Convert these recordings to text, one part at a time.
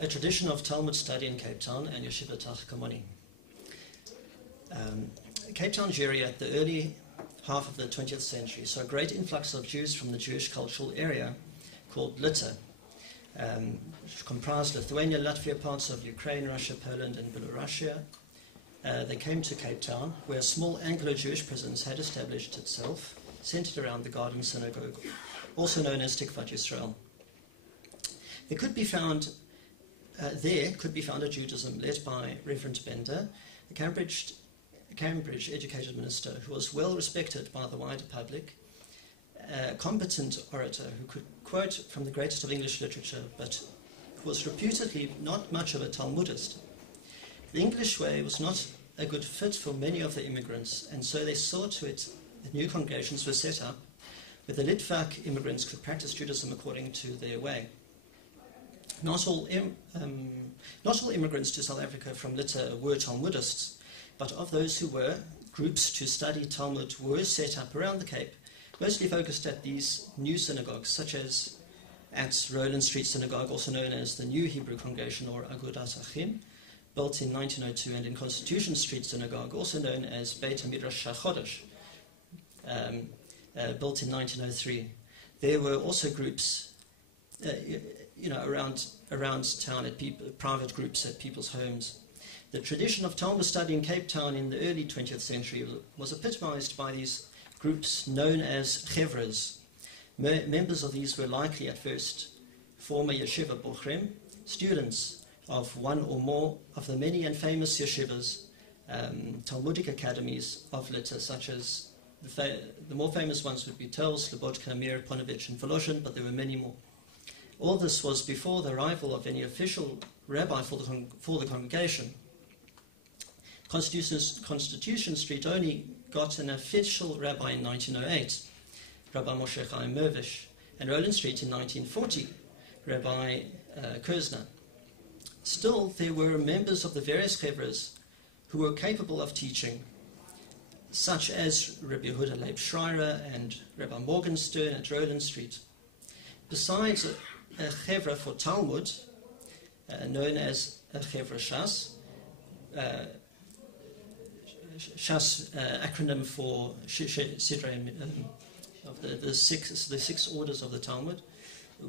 a tradition of Talmud study in Cupetown and Yeshiva Tachkemoni. Cupetown Jewry at the early half of the 20th century saw a great influx of Jews from the Jewish cultural area called Lita, which comprised Lithuania, Latvia, parts of Ukraine, Russia, Poland and Belarusia. They came to Cupetown, where a small Anglo-Jewish presence had established itself, centered around the Garden Synagogue, also known as Tikvat Yisrael. There could be found a Judaism led by Reverend Bender, a Cambridge-educated minister who was well respected by the wider public, a competent orator who could quote from the greatest of English literature, but who was reputedly not much of a Talmudist. The English way was not a good fit for many of the immigrants, and so they saw to it that new congregations were set up where the Litvak immigrants could practice Judaism according to their way. Not all immigrants to South Africa from Lita were Talmudists, but of those who were, groups to study Talmud were set up around the Cape, mostly focused at these new synagogues, such as at Rowland Street Synagogue, also known as the New Hebrew Congregation or Agudat Achim, built in 1902, and in Constitution Street Synagogue, also known as Beit HaMidrash HaChodesh, built in 1903. There were also groups around town, at private groups at people's homes. The tradition of Talmud study in Cupetown in the early 20th century was epitomized by these groups known as chevras. Members of these were likely at first former Yeshiva Bochrim, students of one or more of the many and famous yeshivas, Talmudic academies of Lita, such as the more famous ones would be Tel, Slobodka, Mir, Ponovich, and Voloshin, but there were many more. All this was before the arrival of any official rabbi for the congregation. Constitution Street only got an official rabbi in 1908, Rabbi Moshe Chaim Mervish, and Rowland Street in 1940, Rabbi Kerzner. Still, there were members of the various chevras who were capable of teaching, such as Rabbi Yehuda Leib Schreier and Rabbi Morgenstern at Rowland Street. Besides a chevra for Talmud, known as a chevra Shas, Shas acronym for Sidrei, of the six orders of the Talmud,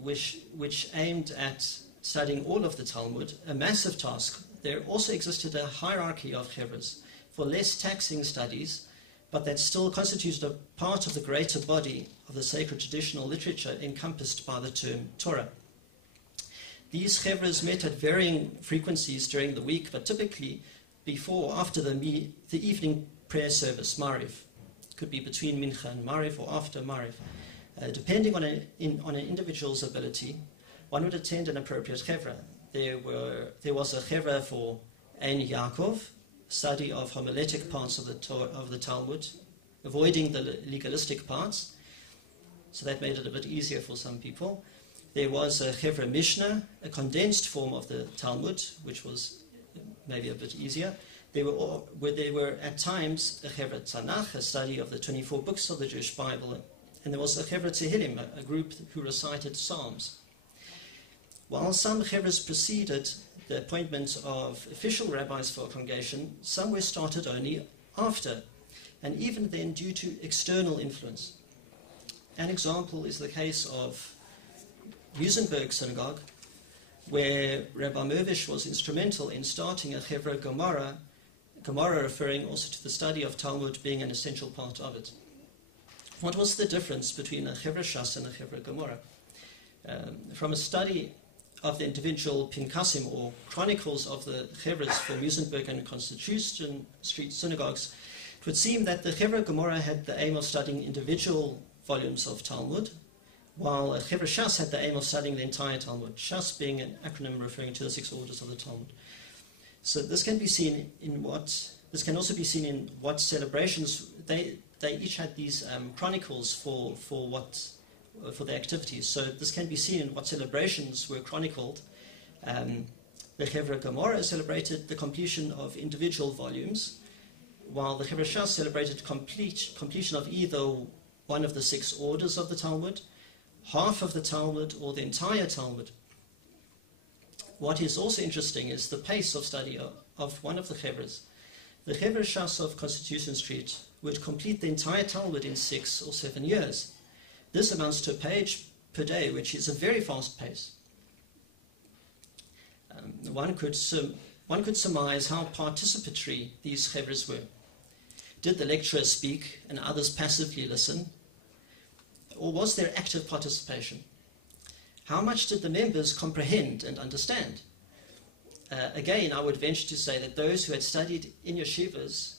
which aimed at studying all of the Talmud, a massive task. There also existed a hierarchy of chevras for less taxing studies, but that still constituted a part of the greater body of the sacred traditional literature encompassed by the term Torah. These chevras met at varying frequencies during the week, but typically before or after the evening prayer service, Mariv. It could be between Mincha and Mariv or after Mariv. Depending on an individual's ability, one would attend an appropriate chevra. There was a chevra for Ein Yaakov, study of homiletic parts of the Talmud, avoiding the legalistic parts, so that made it a bit easier for some people. There was a chevra Mishnah, a condensed form of the Talmud, which was maybe a bit easier. There were at times a chevra Tanakh, a study of the 24 books of the Jewish Bible, and there was a chevra Tehillim, a group who recited Psalms. While some chevras preceded the appointment of official rabbis for a congregation, some were started only after, and even then due to external influence. An example is the case of Musenberg Synagogue, where Rabbi Mervish was instrumental in starting a chevra Gemara referring also to the study of Talmud being an essential part of it. What was the difference between a chevra Shas and a chevra Gemara? From a study of the individual Pinkasim or chronicles of the chevras for Musenberg and Constitution Street synagogues, it would seem that the chevra Gemara had the aim of studying individual volumes of Talmud, while a chevra Shas had the aim of studying the entire Talmud, Shas being an acronym referring to the 6 orders of the Talmud. So this can also be seen in what celebrations they each had these chronicles for their activities. So this can be seen in what celebrations were chronicled. The chevra Gemara celebrated the completion of individual volumes, while the chevra Shas celebrated completion of either one of the 6 orders of the Talmud, half of the Talmud, or the entire Talmud. What is also interesting is the pace of study of one of the Chevras. The Chevra Shas of Constitution Street would complete the entire Talmud in 6 or 7 years. This amounts to a page per day, which is a very fast pace. One could surmise how participatory these Chevras were. Did the lecturer speak and others passively listen? Or was there active participation? How much did the members comprehend and understand? Again, I would venture to say that those who had studied in yeshivas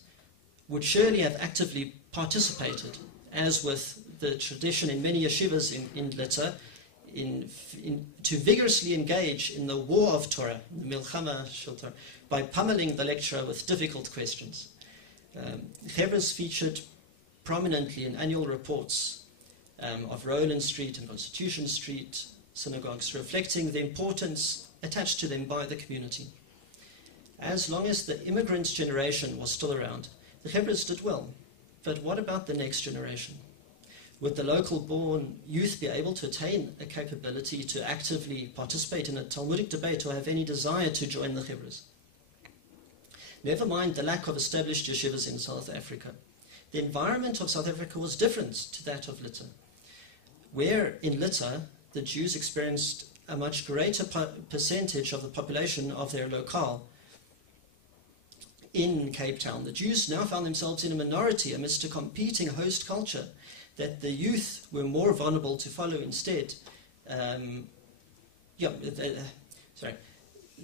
would surely have actively participated, as with the tradition in many yeshivas in Litter, to vigorously engage in the war of Torah, the Milchama Shel Torah, by pummeling the lecturer with difficult questions. Chevras featured prominently in annual reports of Roland Street and Constitution Street synagogues, reflecting the importance attached to them by the community. As long as the immigrant generation was still around, the Chevras did well. But what about the next generation? Would the local-born youth be able to attain a capability to actively participate in a Talmudic debate or have any desire to join the Chevras? Never mind the lack of established yeshivas in South Africa. The environment of South Africa was different to that of Litter. Where in Litter, the Jews experienced a much greater percentage of the population of their locale. In Capetown, the Jews now found themselves in a minority amidst a competing host culture that the youth were more vulnerable to follow instead.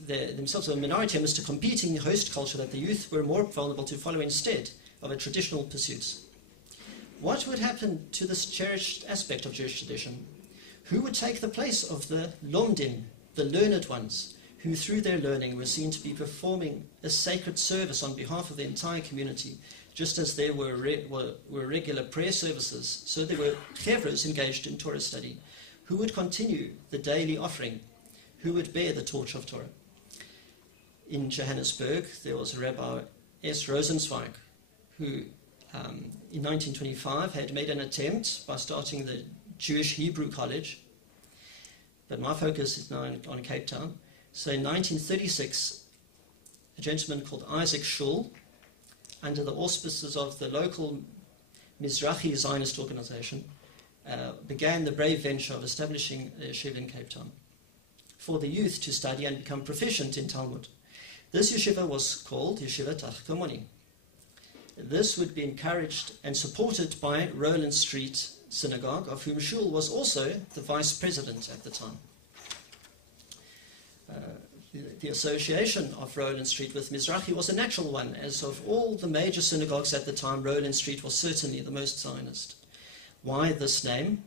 Themselves were a minority amidst a competing host culture that the youth were more vulnerable to follow instead of a traditional pursuits. What would happen to this cherished aspect of Jewish tradition? Who would take the place of the lomdim, the learned ones, who through their learning were seen to be performing a sacred service on behalf of the entire community? Just as there were regular prayer services, so there were chevras engaged in Torah study. Who would continue the daily offering? Who would bear the torch of Torah? In Johannesburg, there was Rabbi S. Rosenzweig, who in 1925 had made an attempt by starting the Jewish Hebrew College, but my focus is now on Capetown. So in 1936, a gentleman called Isaac Schul, under the auspices of the local Mizrahi Zionist organization, began the brave venture of establishing a yeshiva in Capetown for the youth to study and become proficient in Talmud. This yeshiva was called Yeshiva Tachkemoni. This would be encouraged and supported by Roland Street Synagogue, of whom Schul was also the vice president at the time. The association of Roland Street with Mizrahi was a natural one, as of all the major synagogues at the time, Roland Street was certainly the most Zionist. Why this name?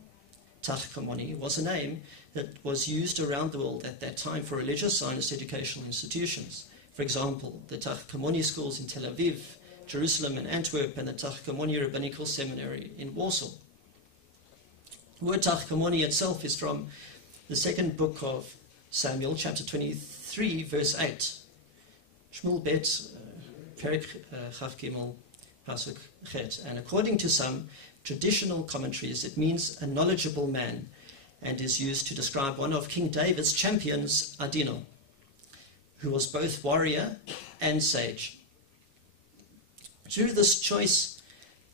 Tachkemoni was a name that was used around the world at that time for religious Zionist educational institutions. For example, the Tachkemoni schools in Tel Aviv, Jerusalem and Antwerp, and the Tachkemoni Rabbinical Seminary in Warsaw. The word Tachkemoni itself is from the second book of Samuel, chapter 23, verse 8. Shmuel bet, Perek Chav Gimel, Pasuk Chet. And according to some traditional commentaries, it means a knowledgeable man and is used to describe one of King David's champions, Adino, who was both warrior and sage. Through this choice,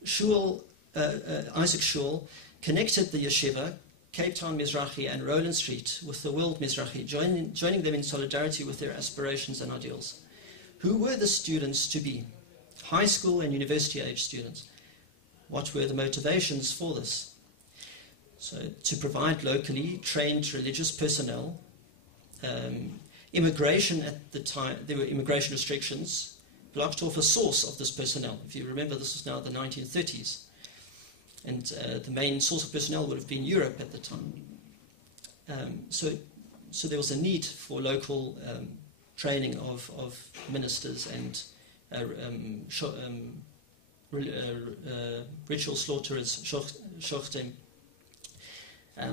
Isaac Schul connected the yeshiva, Capetown Mizrahi and Roland Street with the world Mizrahi, joining them in solidarity with their aspirations and ideals. Who were the students to be? High school and university age students. What were the motivations for this? So, to provide locally trained religious personnel. Immigration at the time, there were immigration restrictions, blocked off a source of this personnel. If you remember, this was now the 1930s. And the main source of personnel would have been Europe at the time. So there was a need for local training of ministers and ritual slaughterers, shochtim.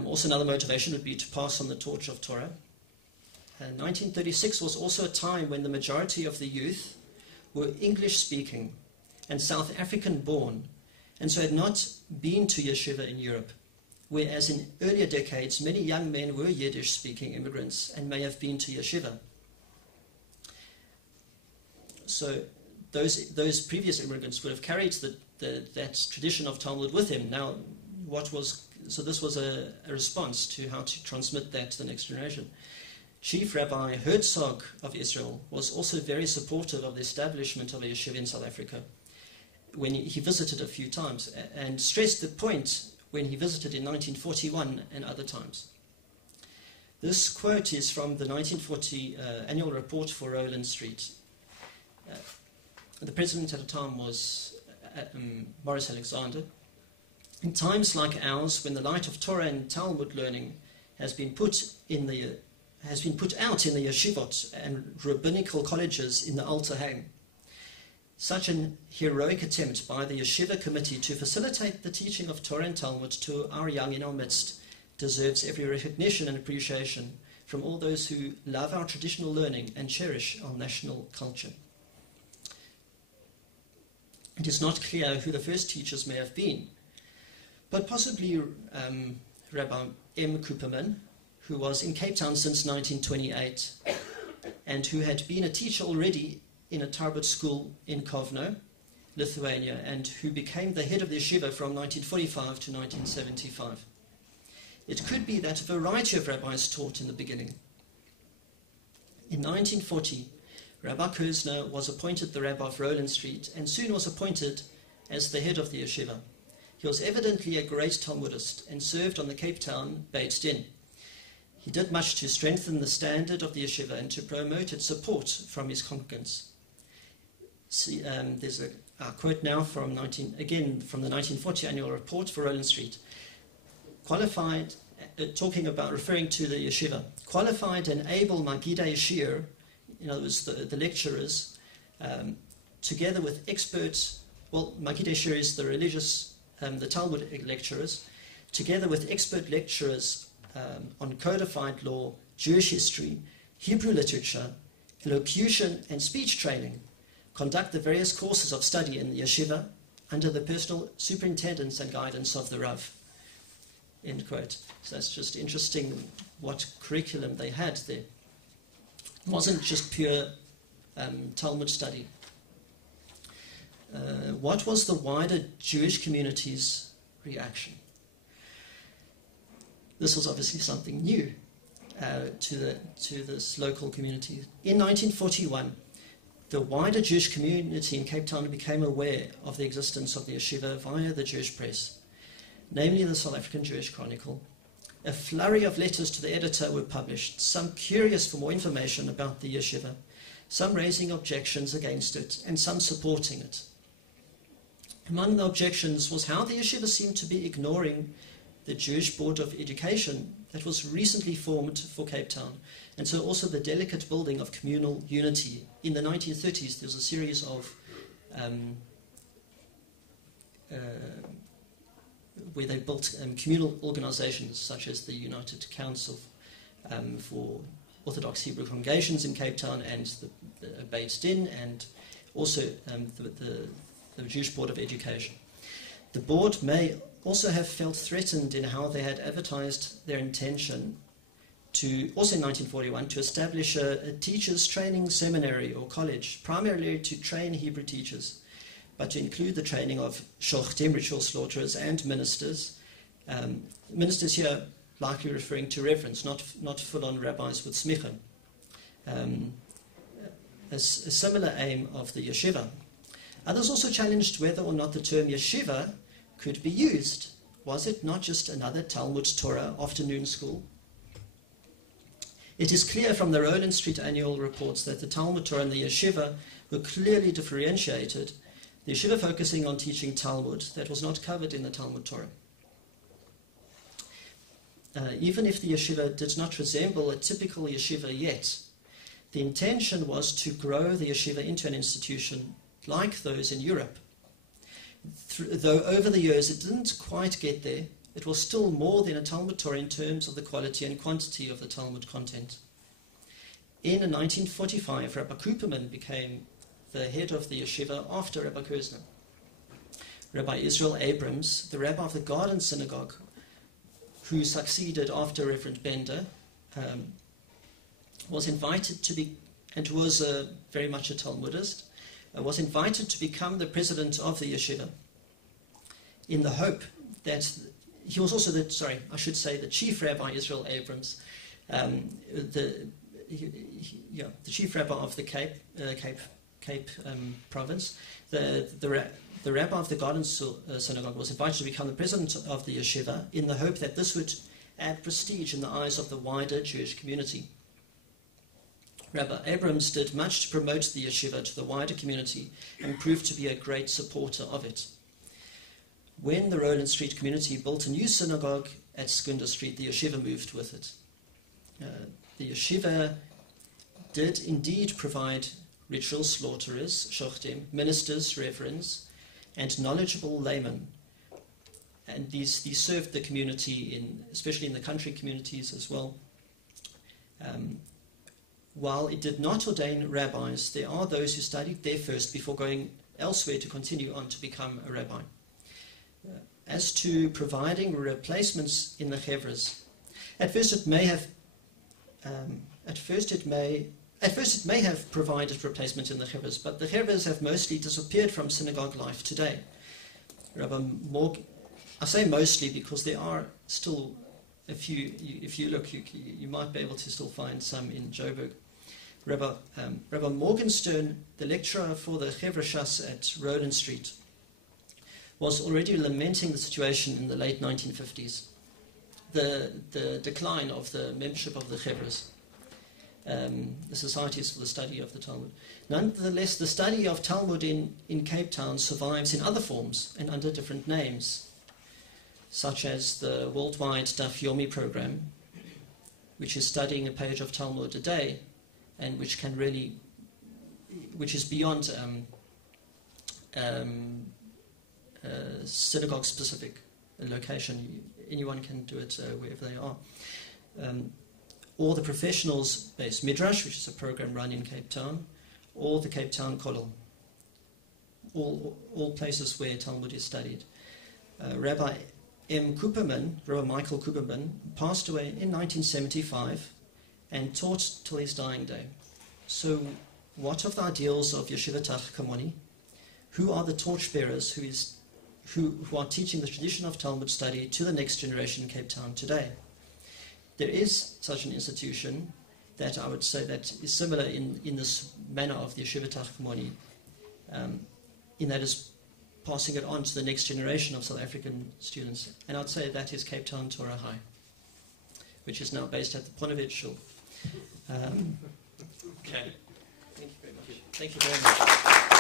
Also another motivation would be to pass on the torch of Torah. 1936 was also a time when the majority of the youth were English-speaking and South African-born, and so had not been to yeshiva in Europe, whereas in earlier decades many young men were Yiddish-speaking immigrants and may have been to yeshiva. So those previous immigrants would have carried that tradition of Talmud with him. Now, this was a response to how to transmit that to the next generation. Chief Rabbi Herzog of Israel was also very supportive of the establishment of a yeshiva in South Africa when he visited a few times, and stressed the point when he visited in 1941 and other times. This quote is from the 1940 annual report for Rowland Street. The president at the time was Morris Alexander. In times like ours, when the light of Torah and Talmud learning has been put out in the yeshivot and rabbinical colleges in the Alter Heim, such an heroic attempt by the yeshiva committee to facilitate the teaching of Torah and Talmud to our young in our midst deserves every recognition and appreciation from all those who love our traditional learning and cherish our national culture. It is not clear who the first teachers may have been, but possibly Rabbi M. Cooperman, who was in Cape Town since 1928 and who had been a teacher already in a Tarbut school in Kovno, Lithuania, and who became the head of the yeshiva from 1945 to 1975. It could be that a variety of rabbis taught in the beginning. In 1940, Rabbi Kerzner was appointed the rabbi of Rowland Street and soon was appointed as the head of the yeshiva. He was evidently a great Talmudist and served on the Capetown Beit Din. He did much to strengthen the standard of the yeshiva and to promote its support from his congregants. There's a quote now from the 1940 annual report for Rowland Street. Qualified, referring to the yeshiva, qualified and able Magidei Shir, in other words, the lecturers, together with experts, Magidei Shir is the religious, the Talmud lecturers, together with expert lecturers on codified law, Jewish history, Hebrew literature, elocution and speech training, conduct the various courses of study in the yeshiva under the personal superintendence and guidance of the Rav. End quote. So that's just interesting what curriculum they had there. It wasn't just pure Talmud study. What was the wider Jewish community's reaction? This was obviously something new to this local community. In 1941, the wider Jewish community in Cape Town became aware of the existence of the yeshiva via the Jewish press, namely the South African Jewish Chronicle. A flurry of letters to the editor were published, some curious for more information about the yeshiva, some raising objections against it, and some supporting it. Among the objections was how the yeshiva seemed to be ignoring the Jewish Board of Education that was recently formed for Cape Town, and so also the delicate building of communal unity. In the 1930s, there was a series of where they built communal organizations such as the United Council for Orthodox Hebrew Congregations in Cape Town and the Beit Din, and also the Jewish Board of Education. The board may also have felt threatened in how they had advertised their intention to, also in 1941, to establish a teachers' training seminary or college, primarily to train Hebrew teachers, but to include the training of shochtim, ritual slaughterers, and ministers. Ministers here likely referring to reverends, not full-on rabbis with smicha. A similar aim of the yeshiva. Others also challenged whether or not the term yeshiva could be used. Was it not just another Talmud Torah afternoon school? It is clear from the Rowland Street annual reports that the Talmud Torah and the yeshiva were clearly differentiated, the yeshiva focusing on teaching Talmud that was not covered in the Talmud Torah. Even if the yeshiva did not resemble a typical yeshiva yet, the intention was to grow the yeshiva into an institution like those in Europe. Though over the years it didn't quite get there, it was still more than a Talmud Torah in terms of the quality and quantity of the Talmud content. In 1945, Rabbi Cooperman became the head of the yeshiva after Rabbi Kerzner. Rabbi Israel Abrams, the rabbi of the Garden Synagogue, who succeeded after Reverend Bender, was invited to be, and was very much a Talmudist, was invited to become the president of the yeshiva in the hope that he was also the chief rabbi Israel Abrams, the chief rabbi of the Cape province. The rabbi of the Garden Synagogue was invited to become the president of the yeshiva in the hope that this would add prestige in the eyes of the wider Jewish community. Rabbi Abrams did much to promote the yeshiva to the wider community and proved to be a great supporter of it. When the Roland Street community built a new synagogue at Skunda Street, the yeshiva moved with it. The yeshiva did indeed provide ritual slaughterers, shochtim, ministers, reverends, and knowledgeable laymen. And these served the community, especially in the country communities as well. While it did not ordain rabbis, there are those who studied there first before going elsewhere to continue on to become a rabbi. As to providing replacements in the chevras, at first it may have provided replacement in the chevras, but the chevras have mostly disappeared from synagogue life today. I say mostly because there are still a few. If you look, you might be able to still find some in Joburg. Rabbi Morgenstern, the lecturer for the Chevra Shas at Roland Street, was already lamenting the situation in the late 1950s, the decline of the membership of the Chevras, the Societies for the Study of the Talmud. Nonetheless, the study of Talmud in Capetown survives in other forms and under different names, such as the worldwide Daf Yomi program, which is studying a page of Talmud a day, and which is beyond synagogue-specific location. Anyone can do it wherever they are. Or the professionals-based Midrash, which is a program run in Cape Town, or the Cape Town Kollel. All places where Talmud is studied. Rabbi Michael Kuperman, passed away in 1975 and taught till his dying day. So, what of the ideals of Yeshiva Tachkemoni? Who are the torchbearers who are teaching the tradition of Talmud study to the next generation in Cape Town today? There is such an institution that I would say that is similar in this manner of the Yeshiva Tachkemoni, in that is passing it on to the next generation of South African students. And I'd say that is Cape Town Torah High, which is now based at the Ponevezh Shul. Okay. Thank you very much. Thank you very much.